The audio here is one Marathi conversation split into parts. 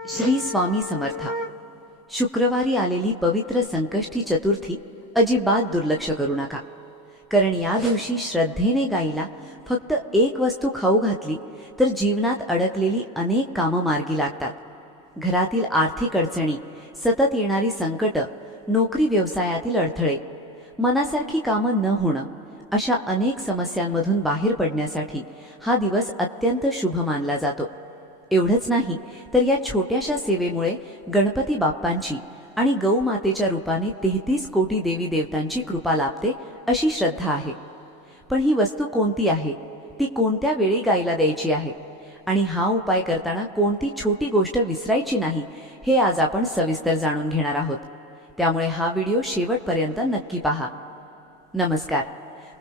श्री स्वामी समर्था. शुक्रवारी आलेली पवित्र संकष्टी चतुर्थी अजिबात दुर्लक्ष करू नका, कारण या दिवशी श्रद्धेने गाईला फक्त एक वस्तू खाऊ घातली तर जीवनात अडकलेली अनेक कामं मार्गी लागतात. घरातील आर्थिक अडचणी, सतत येणारी संकट, नोकरी व्यवसायातील अडथळे, मनासारखी कामं न होणं, अशा अनेक समस्यांमधून बाहेर पडण्यासाठी हा दिवस अत्यंत शुभ मानला जातो. एवढंच नाही तर या छोट्याशा सेवेमुळे गणपती बाप्पांची आणि गौमातेच्या रूपाने 33 कोटी देवी देवतांची कृपा लाभते अशी श्रद्धा आहे. पण ही वस्तू कोणती आहे, ती कोणत्या वेळी गायला द्यायची आहे आणि हा उपाय करताना कोणती छोटी गोष्ट विसरायची नाही, हे आज आपण सविस्तर जाणून घेणार आहोत. त्यामुळे हा व्हिडिओ शेवटपर्यंत नक्की पहा. नमस्कार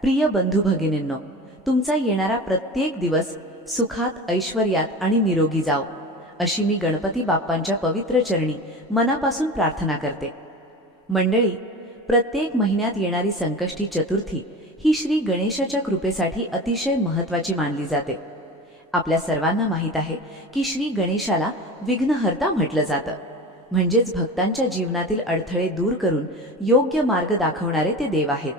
प्रिय बंधू भगिनींनो, तुमचा येणारा प्रत्येक दिवस सुखात, ऐश्वर्यात आणि निरोगी जाओ, अशी मी गणपती बाप्पांच्या पवित्र चरणी मनापासून प्रार्थना करते. मंडळी, प्रत्येक महिन्यात येणारी संकष्टी चतुर्थी ही श्री गणेशाच्या कृपेसाठी अतिशय महत्त्वाची मानली जाते. आपल्या सर्वांना माहीत आहे की श्री गणेशाला विघ्नहर्ता म्हटलं जातं, म्हणजेच भक्तांच्या जीवनातील अडथळे दूर करून योग्य मार्ग दाखवणारे ते देव आहेत.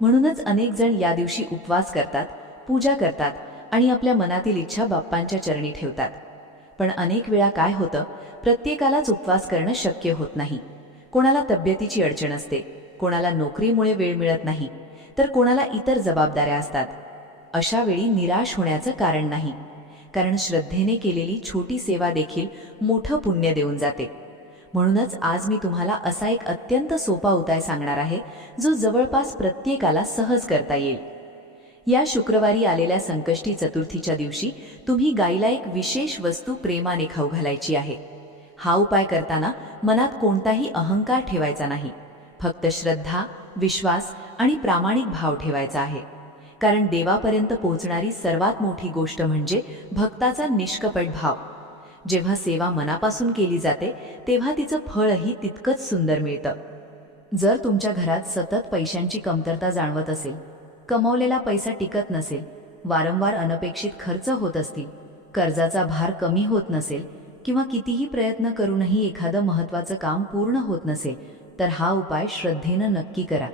म्हणूनच अनेक जण या दिवशी उपवास करतात, पूजा करतात आणि आपल्या मनातील इच्छा बाप्पांच्या चरणी ठेवतात. पण अनेक वेळा काय होतं, प्रत्येकालाच उपवास करणं शक्य होत नाही. कोणाला तब्येतीची अडचण असते, कोणाला नोकरीमुळे वेळ मिळत नाही, तर कोणाला इतर जबाबदाऱ्या असतात. अशा वेळी निराश होण्याचं कारण नाही, कारण श्रद्धेने केलेली छोटी सेवा देखील मोठं पुण्य देऊन जाते. म्हणूनच आज मी तुम्हाला असा एक अत्यंत सोपा उपाय सांगणार आहे, जो जवळपास प्रत्येकाला सहज करता येईल. या शुक्रवारी आलेल्या संकष्टी चतुर्थीच्या दिवशी तुम्ही गाईला एक विशेष वस्तू प्रेमाने खाऊ घालायची आहे. हा उपाय करताना मनात कोणताही अहंकार ठेवायचा नाही, फक्त श्रद्धा, विश्वास आणि प्रामाणिक भाव ठेवायचा आहे. कारण देवापर्यंत पोहोचणारी सर्वात मोठी गोष्ट म्हणजे भक्ताचा निष्कपट भाव. जेव्हा सेवा मनापासून केली जाते तेव्हा तिचं फळही तितकंच सुंदर मिळतं. जर तुमच्या घरात सतत पैशांची कमतरता जाणवत असेल, कमवलेला पैसा टिकत नसेल, वारंवार अनपेक्षित खर्च होत असतील, कर्जाचा भार कमी होत नसेल किंवा कितीही प्रयत्न करूनही एखादं महत्त्वाचं काम पूर्ण होत नसेल, तर हा उपाय श्रद्धेनं नक्की करा.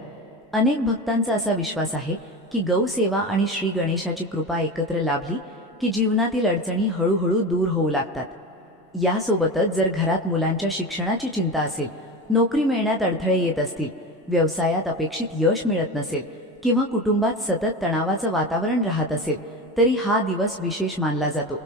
अनेक भक्तांचा असा विश्वास आहे की गौसेवा आणि श्री गणेशाची कृपा एकत्र लाभली की जीवनातील अडचणी हळूहळू दूर होऊ लागतात. यासोबतच जर घरात मुलांच्या शिक्षणाची चिंता असेल, नोकरी मिळण्यात अडथळे येत असतील, व्यवसायात अपेक्षित यश मिळत नसेल किंवा कुटुंबात सतत तणावाचं वातावरण राहत असेल, तरी हा दिवस विशेष मानला जातो.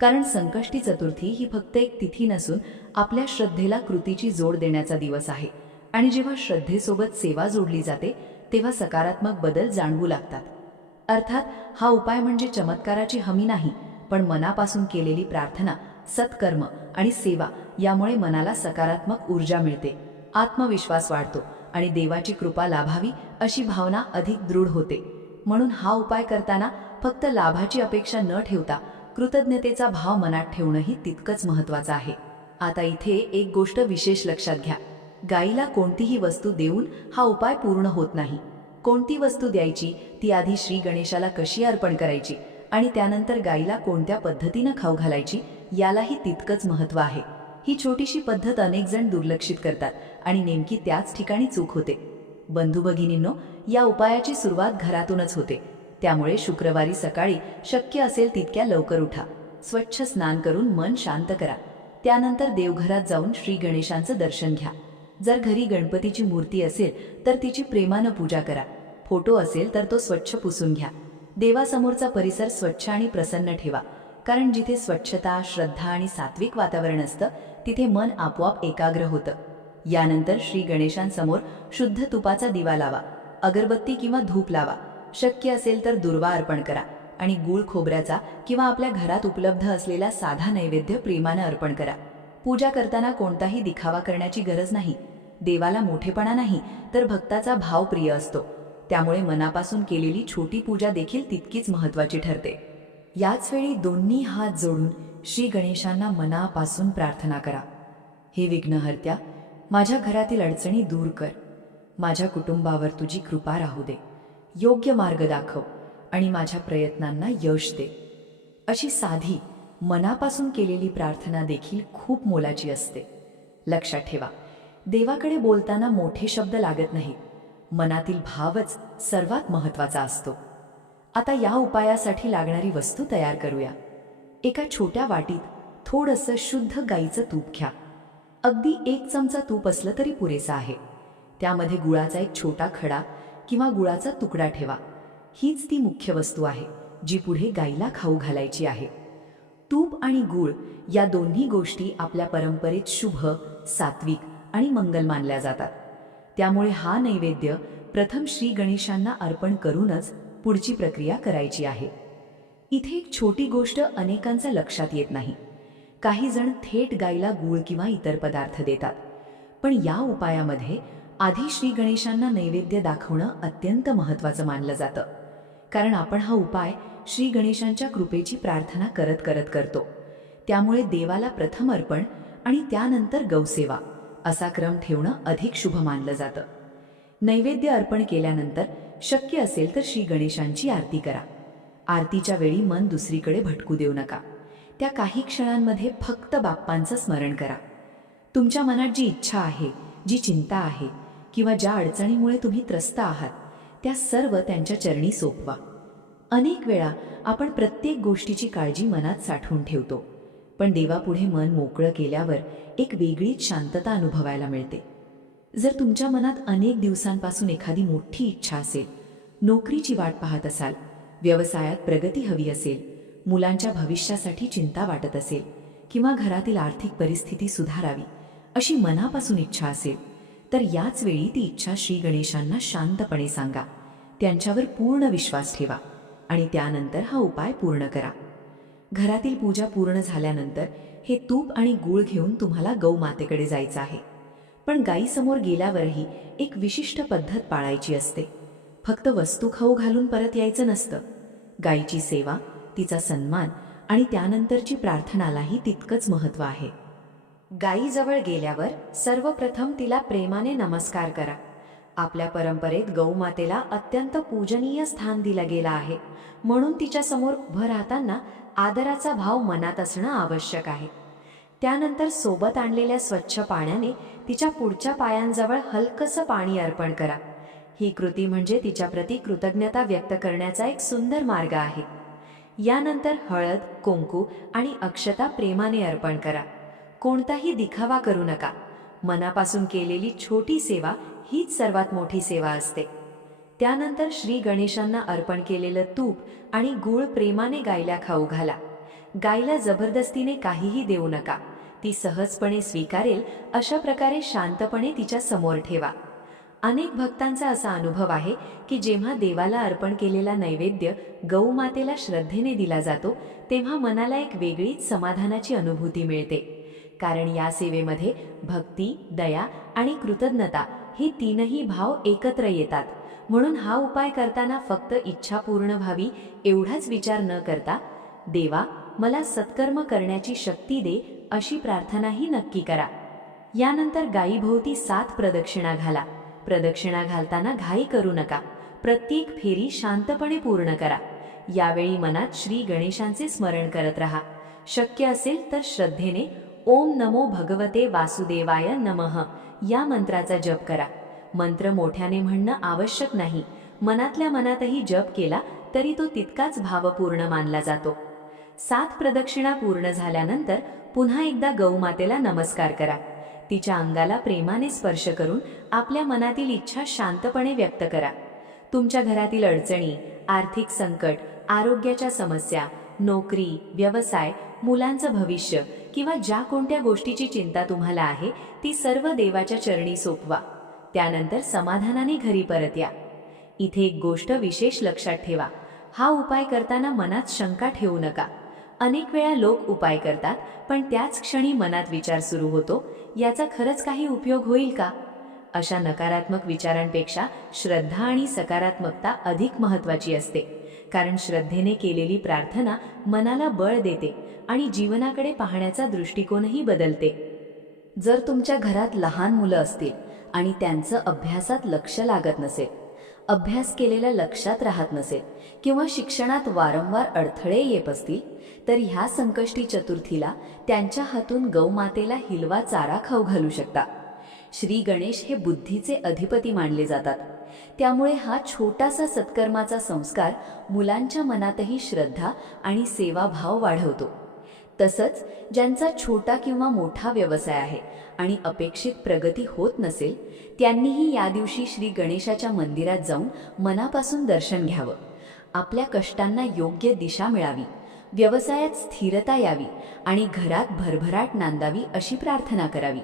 कारण संकष्टी चतुर्थी ही फक्त एक तिथी नसून आपल्या श्रद्धेला कृतीची जोड देण्याचा दिवस आहे. आणि जेव्हा श्रद्धेसोबत सेवा जोडली जाते तेव्हा सकारात्मक बदल जाणवू लागतात. अर्थात हा उपाय म्हणजे चमत्काराची हमी नाही, पण मनापासून केलेली प्रार्थना, सत्कर्म आणि सेवा यामुळे मनाला सकारात्मक ऊर्जा मिळते, आत्मविश्वास वाढतो आणि देवाची कृपा लाभावी अशी भावना अधिक दृढ होते. म्हणून हा उपाय करताना फक्त लाभाची अपेक्षा न ठेवता कृतज्ञतेचा भाव मनात ठेवणंही तितकंच महत्त्वाचं आहे. आता इथे एक गोष्ट विशेष लक्षात घ्या. गाईला कोणतीही वस्तू देऊन हा उपाय पूर्ण होत नाही. कोणती वस्तू द्यायची, ती आधी श्री गणेशाला कशी अर्पण करायची आणि त्यानंतर गाईला कोणत्या पद्धतीनं खाऊ घालायची, यालाही तितकंच महत्त्व आहे. ही छोटीशी पद्धत अनेक जण दुर्लक्षित करतात आणि नेमकी त्याच ठिकाणी चूक होते. बंधू भगिनींनो, या उपायाची सुरुवात घरातूनच होते. त्यामुळे शुक्रवारी सकाळी शक्य असेल तितक्या लवकर उठा, स्वच्छ स्नान करून मन शांत करा. त्यानंतर देवघरात जाऊन श्री गणेशांचं दर्शन घ्या. जर घरी गणपतीची मूर्ती असेल तर तिची प्रेमानं पूजा करा. फोटो असेल तर तो स्वच्छ पुसून घ्या. देवासमोरचा परिसर स्वच्छ आणि प्रसन्न ठेवा, कारण जिथे स्वच्छता, श्रद्धा आणि सात्विक वातावरण असतं तिथे मन आपोआप एकाग्र होतं. यानंतर श्री गणेशांसमोर शुद्ध तुपाचा दिवा लावा, अगरबत्ती किंवा धूप लावा. शक्य असेल तर दुर्वा अर्पण करा आणि गूळ खोबऱ्याचा किंवा आपल्या घरात उपलब्ध असलेला साधा नैवेद्य प्रेमानं अर्पण करा. पूजा करताना कोणताही दिखावा करण्याची गरज नाही. देवाला मोठेपणा नाही, तर भक्ताचा भाव प्रिय असतो. त्यामुळे मनापासून केलेली छोटी पूजा देखील तितकीच महत्त्वाची ठरते. याच वेळी दोन्ही हात जोडून श्री गणेशांना मनापासून प्रार्थना करा. हे विघ्नहर्त्या, माझ्या घरातील अडचणी दूर कर, माझ्या कुटुंबावर तुझी कृपा राहू दे, योग्य मार्ग दाखव आणि माझ्या प्रयत्नांना यश दे. अशी साधी मनापासून केलेली प्रार्थना देखील खूप मोलाची असते. लक्षात ठेवा, देवाकडे बोलताना मोठे शब्द लागत नाहीत, मनातील भावच सर्वात महत्त्वाचा असतो. आता या उपायासाठी लागणारी वस्तू तयार करूया. एका छोट्या वाटीत थोडंसं शुद्ध गाईचं तूप घ्या. अगदी 1 चमचा तूप असलं तरी पुरेसं आहे. त्यामध्ये गुळाचा एक छोटा खडा किंवा गुळाचा तुकडा ठेवा. हीच ती मुख्य वस्तू आहे जी पुढे गाईला खाऊ घालायची आहे. तूप आणि गूळ या दोन्ही गोष्टी आपल्या परंपरेत शुभ, सात्विक आणि मंगल मानल्या जातात. त्यामुळे हा नैवेद्य प्रथम श्री गणेशांना अर्पण करूनच पुढची प्रक्रिया करायची आहे. इथे एक छोटी गोष्ट अनेकांच्या लक्षात येत नाही. काही जण थेट गाईला गूळ किंवा इतर पदार्थ देतात, पण या उपायामध्ये आधी श्री गणेशांना नैवेद्य दाखवणं अत्यंत महत्त्वाचं मानलं जातं. कारण आपण हा उपाय श्री गणेशांच्या कृपेची प्रार्थना करत करत करतो. त्यामुळे देवाला प्रथम अर्पण आणि त्यानंतर गौसेवा असा क्रम ठेवणं अधिक शुभ मानलं जातं. नैवेद्य अर्पण केल्यानंतर शक्य असेल तर श्री गणेशांची आरती करा. आरतीच्या वेळी मन दुसरीकडे भटकू देऊ नका. त्या काही क्षणांमध्ये फक्त बाप्पांचं स्मरण करा. तुमच्या मनात जी इच्छा आहे, जी चिंता आहे किंवा ज्या अडचणीमुळे तुम्ही त्रस्त आहात, त्या सर्व त्यांच्या चरणी सोपवा. अनेक वेळा आपण प्रत्येक गोष्टीची काळजी मनात साठवून ठेवतो, पण देवापुढे मन मोकळं केल्यावर एक वेगळीच शांतता अनुभवायला मिळते. जर तुमच्या मनात अनेक दिवसांपासून एखादी मोठी इच्छा असेल, नोकरीची वाट पाहत असाल, व्यवसायात प्रगती हवी असेल, मुलांच्या भविष्यासाठी चिंता वाटत असेल किंवा घरातील आर्थिक परिस्थिती सुधारावी अशी मनापासून इच्छा असेल, तर याच वेळी ती इच्छा श्री गणेशांना शांतपणे सांगा. त्यांच्यावर पूर्ण विश्वास ठेवा आणि त्यानंतर हा उपाय पूर्ण करा. घरातील पूजा पूर्ण झाल्यानंतर हे तूप आणि गूळ घेऊन तुम्हाला गौमातेकडे जायचं आहे. पण गायीसमोर गेल्यावरही एक विशिष्ट पद्धत पाळायची असते. फक्त वस्तू खाऊ घालून परत यायचं नसतं. गायीची सेवा, तिचा सन्मान आणि त्यानंतरची प्रार्थनालाही तितकंच महत्त्व आहे. गायीजवळ गेल्यावर सर्वप्रथम तिला प्रेमाने नमस्कार करा. आपल्या परंपरेत गौमातेला अत्यंत पूजनीय स्थान दिलं गेलं आहे, म्हणून तिच्यासमोर उभं राहताना आदराचा भाव मनात असणं आवश्यक आहे. त्यानंतर सोबत आणलेल्या स्वच्छ पाण्याने तिच्या पुढच्या पायांजवळ हलकसं पाणी अर्पण करा. ही कृती म्हणजे तिच्याप्रती कृतज्ञता व्यक्त करण्याचा एक सुंदर मार्ग आहे. यानंतर हळद, कुंकू आणि अक्षता प्रेमाने अर्पण करा. कोणताही दिखावा करू नका. मनापासून केलेली छोटी सेवा हीच सर्वात मोठी सेवा असते. त्यानंतर श्री गणेशांना अर्पण केलेलं तूप आणि गूळ प्रेमाने गायला खाऊ घाला. गायला जबरदस्तीने काहीही देऊ नका. ती सहजपणे स्वीकारेल अशा प्रकारे शांतपणे तिच्या समोर ठेवा. अनेक भक्तांचा असा अनुभव आहे की जेव्हा देवाला अर्पण केलेला नैवेद्य गौमातेला श्रद्धेने दिला जातो, तेव्हा मनाला एक वेगळीच समाधानाची अनुभूती मिळते. कारण या सेवेमध्ये भक्ती, दया आणि कृतज्ञता हे तीनही भाव एकत्र येतात. म्हणून हा उपाय करताना फक्त इच्छा पूर्ण व्हावी एवढाच विचार न करता, देवा मला सत्कर्म करण्याची शक्ती दे अशी प्रार्थनाही नक्की करा. यानंतर गायीभोवती 7 प्रदक्षिणा घाला. प्रदक्षिणा घालताना घाई करू नका. प्रत्येक फेरी शांतपणे पूर्ण करा. यावेळी मनात श्री गणेशांचे स्मरण करत रहा. शक्य असेल तर श्रद्धेने ओम नमो भगवते वासुदेवाय नमः या मंत्राचा जप करा. मंत्र मोठ्याने म्हणणं आवश्यक नाही. मनातल्या मनातही जप केला तरी तो तितकाच भावपूर्ण मानला जातो. 7 प्रदक्षिणा पूर्ण झाल्यानंतर पुन्हा एकदा गौमातेला नमस्कार करा. तिच्या अंगाला प्रेमाने स्पर्श करून आपल्या मनातील इच्छा शांतपणे व्यक्त करा. तुमच्या घरातील अडचणी, आर्थिक संकट, आरोग्याच्या समस्या, नोकरी, व्यवसाय, मुलांचं भविष्य किंवा ज्या कोणत्या गोष्टीची चिंता तुम्हाला आहे ती सर्व देवाच्या चरणी सोपवा. त्यानंतर समाधानाने घरी परत या. इथे एक गोष्ट विशेष लक्षात ठेवा. हा उपाय करताना मनात शंका ठेवू नका. अनेक वेळा लोक उपाय करतात पण त्याच क्षणी मनात विचार सुरू होतो, याचा खरंच काही उपयोग होईल का? अशा नकारात्मक विचारांपेक्षा श्रद्धा आणि सकारात्मकता अधिक महत्त्वाची असते. कारण श्रद्धेने केलेली प्रार्थना मनाला बळ देते आणि जीवनाकडे पाहण्याचा दृष्टिकोनही बदलते. जर तुमच्या घरात लहान मुलं असतील आणि त्यांचं अभ्यासात लक्ष लागत नसेल, अभ्यास केलेला लक्षात राहत नसेल किंवा शिक्षणात वारंवार अडथळे येत असतील तर ह्या संकष्टी चतुर्थीला त्यांच्या हातून गौमातेला हिलवा चारा खाऊ घालू शकता. श्री गणेश हे बुद्धीचे अधिपती मानले जातात. त्यामुळे हा छोटासा सत्कर्माचा संस्कार मुलांच्या मनातही श्रद्धा आणि सेवाभाव वाढवतो. तसंच ज्यांचा छोटा किंवा मोठा व्यवसाय आहे आणि अपेक्षित प्रगती होत नसेल त्यांनीही या दिवशी श्री गणेशाच्या मंदिरात जाऊन मनापासून दर्शन घ्यावं. आपल्या कष्टांना योग्य दिशा मिळावी, व्यवसायात स्थिरता यावी आणि घरात भरभराट नांदावी अशी प्रार्थना करावी.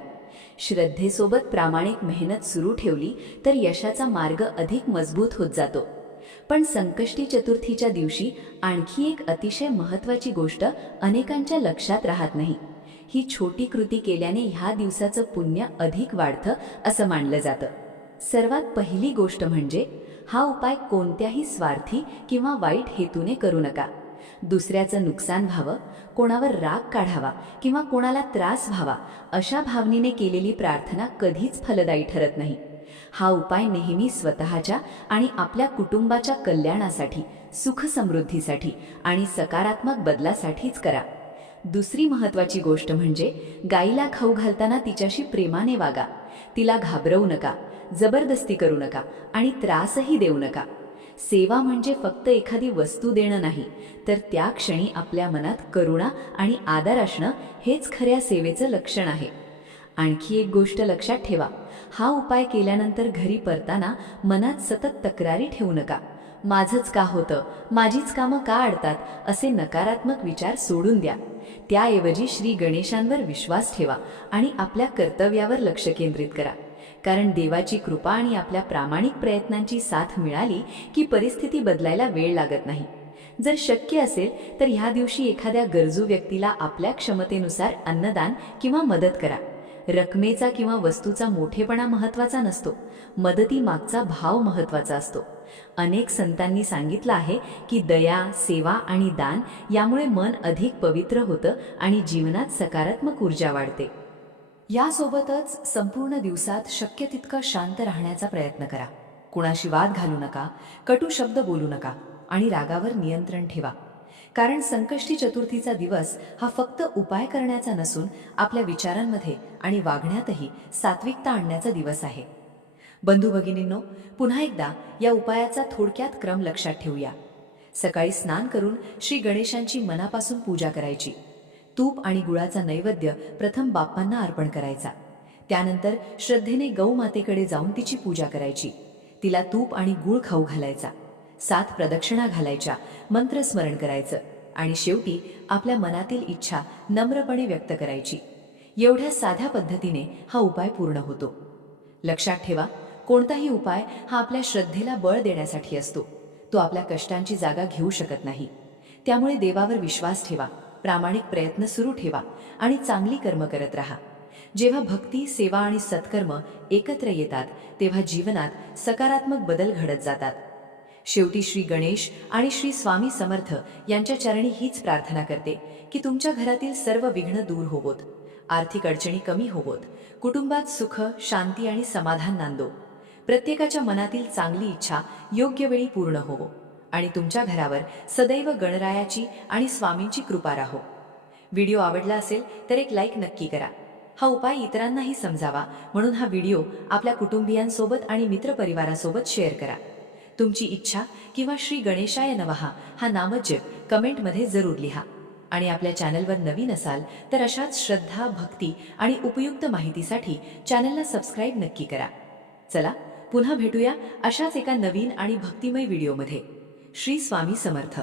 श्रद्धेसोबत प्रामाणिक मेहनत सुरू ठेवली तर यशाचा मार्ग अधिक मजबूत होत जातो. पण संकष्टी चतुर्थीच्या दिवशी आणखी एक अतिशय महत्त्वाची गोष्ट अनेकांच्या लक्षात राहत नाही. ही छोटी कृती केल्याने ह्या दिवसाचं पुण्य अधिक वाढतं असं मानलं जातं. सर्वात पहिली गोष्ट म्हणजे हा उपाय कोणत्याही स्वार्थी किंवा वाईट हेतूने करू नका. दुसऱ्याचं नुकसान व्हावं, कोणावर राग काढावा किंवा कोणाला त्रास व्हावा अशा भावनेने केलेली प्रार्थना कधीच फलदायी ठरत नाही. हा उपाय नेहमी स्वतःच्या आणि आपल्या कुटुंबाच्या कल्याणासाठी, सुख समृद्धीसाठी आणि सकारात्मक बदलासाठीच करा. दुसरी महत्त्वाची गोष्ट म्हणजे गाईला खाऊ घालताना तिच्याशी प्रेमाने वागा. तिला घाबरवू नका, जबरदस्ती करू नका आणि त्रासही देऊ नका. सेवा म्हणजे फक्त एखादी वस्तू देणं नाही, तर त्या क्षणी आपल्या मनात करुणा आणि आदर असणं हेच खऱ्या सेवेचं लक्षण आहे. आणखी एक गोष्ट लक्षात ठेवा, हा उपाय केल्यानंतर घरी परताना मनात सतत तक्रारी ठेवू नका. माझंच का होतं, माझीच कामं का अडतात असे नकारात्मक विचार सोडून द्या. त्याऐवजी श्री गणेशांवर विश्वास ठेवा आणि आपल्या कर्तव्यावर लक्ष केंद्रित करा. कारण देवाची कृपा आणि आपल्या प्रामाणिक प्रयत्नांची साथ मिळाली की परिस्थिती बदलायला वेळ लागत नाही. जर शक्य असेल तर ह्या दिवशी एखाद्या गरजू व्यक्तीला आपल्या क्षमतेनुसार अन्नदान किंवा मदत करा. रकमेचा किंवा वस्तूचा मोठेपणा महत्त्वाचा नसतो, मदतीमागचा भाव महत्त्वाचा असतो. अनेक संतांनी सांगितलं आहे की दया, सेवा आणि दान यामुळे मन अधिक पवित्र होतं आणि जीवनात सकारात्मक ऊर्जा वाढते. यासोबतच संपूर्ण दिवसात शक्य तितकं शांत राहण्याचा प्रयत्न करा. कुणाशी वाद घालू नका, कटू शब्द बोलू नका आणि रागावर नियंत्रण ठेवा. कारण संकष्टी चतुर्थीचा दिवस हा फक्त उपाय करण्याचा नसून आपल्या विचारांमध्ये आणि वागण्यातही सात्विकता आणण्याचा दिवस आहे. बंधू भगिनींनो, पुन्हा एकदा या उपायाचा थोडक्यात क्रम लक्षात ठेवूया. सकाळी स्नान करून श्री गणेशांची मनापासून पूजा करायची. तूप आणि गुळाचा नैवेद्य प्रथम बाप्पांना अर्पण करायचा. त्यानंतर श्रद्धेने गौमातेकडे जाऊन तिची पूजा करायची. तिला तूप आणि गुळ खाऊ घालायचा. 7 प्रदक्षिणा घालायच्या, मंत्रस्मरण करायचं आणि शेवटी आपल्या मनातील इच्छा नम्रपणे व्यक्त करायची. एवढ्या साध्या पद्धतीने हा उपाय पूर्ण होतो. लक्षात ठेवा, कोणताही उपाय हा आपल्या श्रद्धेला बळ देण्यासाठी असतो. तो आपल्या कष्टांची जागा घेऊ शकत नाही. त्यामुळे देवावर विश्वास ठेवा, प्रामाणिक प्रयत्न सुरू ठेवा आणि चांगली कर्म करत राहा. जेव्हा भक्ती, सेवा आणि सत्कर्म एकत्र येतात तेव्हा जीवनात सकारात्मक बदल घडत जातात. शेवटी श्री गणेश आणि श्री स्वामी समर्थ यांच्या चरणी हीच प्रार्थना करते की तुमच्या घरातील सर्व विघ्न दूर होवोत, आर्थिक अडचणी कमी होवोत, कुटुंबात सुख, शांती आणि समाधान नांदो. प्रत्येकाच्या मनातील चांगली इच्छा योग्य वेळी पूर्ण होवो आणि तुमच्या घरावर सदैव गणरायाची आणि स्वामींची कृपा राहो. व्हिडिओ आवडला असेल तर एक लाईक नक्की करा. हा उपाय इतरांनाही समजावा म्हणून हा व्हिडिओ आपल्या कुटुंबियांसोबत आणि मित्रपरिवारासोबत शेअर करा. तुमची इच्छा किंवा श्री गणेशाय नमः हा नामजप कमेंटमध्ये जरूर लिहा. आणि आपल्या चॅनलवर नवीन असाल तर अशाच श्रद्धा, भक्ती आणि उपयुक्त माहितीसाठी चॅनलला सबस्क्राईब नक्की करा. चला पुन्हा भेटूया अशाच एका नवीन आणि भक्तिमय व्हिडिओमध्ये. श्री स्वामी समर्थ.